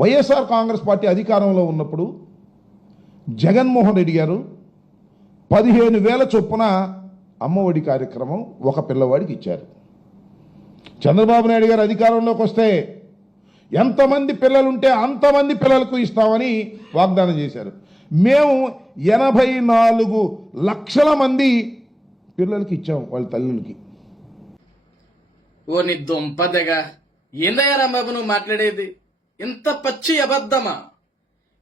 YSR Congress party అధికారంలో ఉన్నప్పుడు జగన్మోహన్ రెడ్డి గారు 15,000 చొప్పున అమ్మఒడి కార్యక్రమం ఒక పిల్లవాడికి ఇచ్చారు. చంద్రబాబు నాయుడు గారు అధికారంలోకి వస్తే ఎంతమంది పిల్లలుంటే అంతమంది పిల్లలకు ఇస్తామని వాగ్దానం చేశారు. మేము 84 లక్షల మంది పిల్లలకి ఇచ్చాం వాళ్ళ తల్లులకి. ఓ నీ దుంపదగా ఏందయ్యా రాంబాబు నువ్వు మాట్లాడేది? ఇంత పచ్చి అబద్ధమా?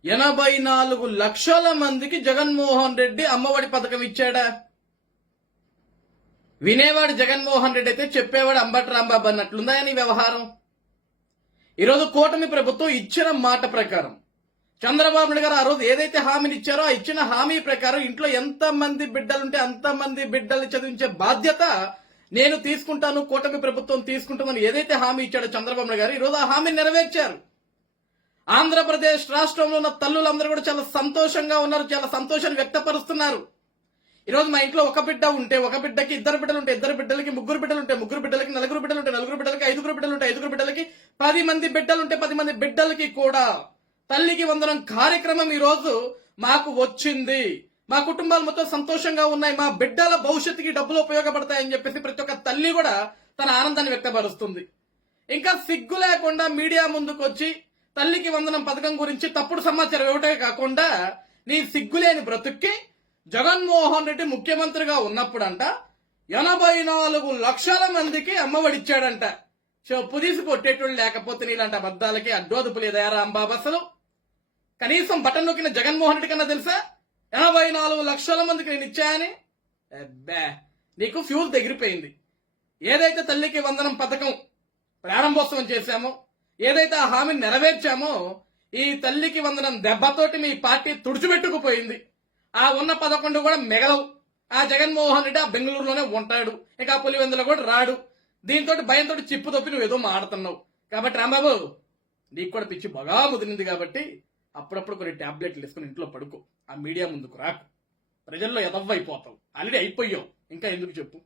84 లక్షల మందికి జగన్మోహన్ రెడ్డి అమ్మఒడి పథకం ఇచ్చాడా? వినేవాడు జగన్మోహన్ రెడ్డి అయితే చెప్పేవాడు అంబటి రాంబాబు అన్నట్లుందా నీ వ్యవహారం? ఈరోజు కూటమి ప్రభుత్వం ఇచ్చిన మాట ప్రకారం చంద్రబాబు నాయుడు గారు ఆ రోజు ఏదైతే హామీని ఇచ్చారో ఆ ఇచ్చిన హామీ ప్రకారం ఇంట్లో ఎంతమంది బిడ్డలుంటే అంతమంది బిడ్డల్ని చదివించే బాధ్యత నేను తీసుకుంటాను, కూటమి ప్రభుత్వం తీసుకుంటామని ఏదైతే హామీ ఇచ్చాడో చంద్రబాబు నాయుడు గారు ఈరోజు ఆ హామీని నెరవేర్చారు. ఆంధ్రప్రదేశ్ రాష్ట్రంలో ఉన్న తల్లులందరూ కూడా చాలా సంతోషంగా ఉన్నారు, చాలా సంతోషాన్ని వ్యక్తపరుస్తున్నారు. ఈరోజు మా ఇంట్లో ఒక బిడ్డ ఉంటే ఒక బిడ్డకి 2 బిడ్డలు ఉంటే 2 బిడ్డలకి 3 బిడ్డలు ఉంటే 3 బిడ్డలకి 4 బిడ్డలు ఉంటే 4 బిడ్డలకి 5 బిడ్డలు ఉంటే 5 బిడ్డలకి 10 మంది బిడ్డలుంటే 10 మంది బిడ్డలకి కూడా తల్లికి వందనం కార్యక్రమం ఈరోజు మాకు వచ్చింది. మా కుటుంబాలు మొత్తం సంతోషంగా ఉన్నాయి, మా బిడ్డల భవిష్యత్తుకి డబ్బులు ఉపయోగపడతాయని చెప్పేసి ప్రతి ఒక్క తల్లి కూడా తన ఆనందాన్ని వ్యక్తపరుస్తుంది. ఇంకా సిగ్గు లేకుండా మీడియా ముందుకు వచ్చి తల్లికి వందనం పథకం గురించి తప్పుడు సమాచారం ఇవ్వటే కాకుండా నీ సిగ్గులేని బ్రతుక్కి జగన్మోహన్ రెడ్డి ముఖ్యమంత్రిగా ఉన్నప్పుడంట 84 లక్షల మందికి అమ్మఒడిచ్చాడంట. చెప్పు తీసి కొట్టేటోళ్ళు లేకపోతే నీలాంటి అబద్ధాలకి అడ్డోదుపు లేదా రాంబాబు? అసలు కనీసం బటన్ నొక్కిన జగన్మోహన్ రెడ్డి కన్నా తెలుసా 84 లక్షల మందికి నేను ఇచ్చాయని? నీకు ఫ్యూజ్ దగ్గరిపోయింది. ఏదైతే తల్లికి వందనం పథకం ప్రారంభోత్సవం చేశామో, ఏదైతే ఆ హామీని నెరవేర్చామో, ఈ తల్లికి వందనం దెబ్బతోటి మీ పార్టీ తుడిచిపెట్టుకుపోయింది. ఆ ఉన్న 11 కూడా మిగలవు. ఆ జగన్మోహన్ రెడ్డి ఆ బెంగళూరులోనే ఉంటాడు, ఇక ఆ పులివెందులో కూడా రాడు. దీంతో భయంతో చిప్పు తప్పి నువ్వు ఏదో మాడుతున్నావు. కాబట్టి రాంబాబు నీకు కూడా పిచ్చి బాగా ముదిరింది కాబట్టి అప్పుడప్పుడు కొన్ని టాబ్లెట్లు వేసుకుని ఇంట్లో పడుకో, ఆ మీడియా ముందుకు రాకు, ప్రజల్లో ఎదవ్వైపోతావు. ఆల్రెడీ అయిపోయావు, ఇంకా ఎందుకు చెప్పు.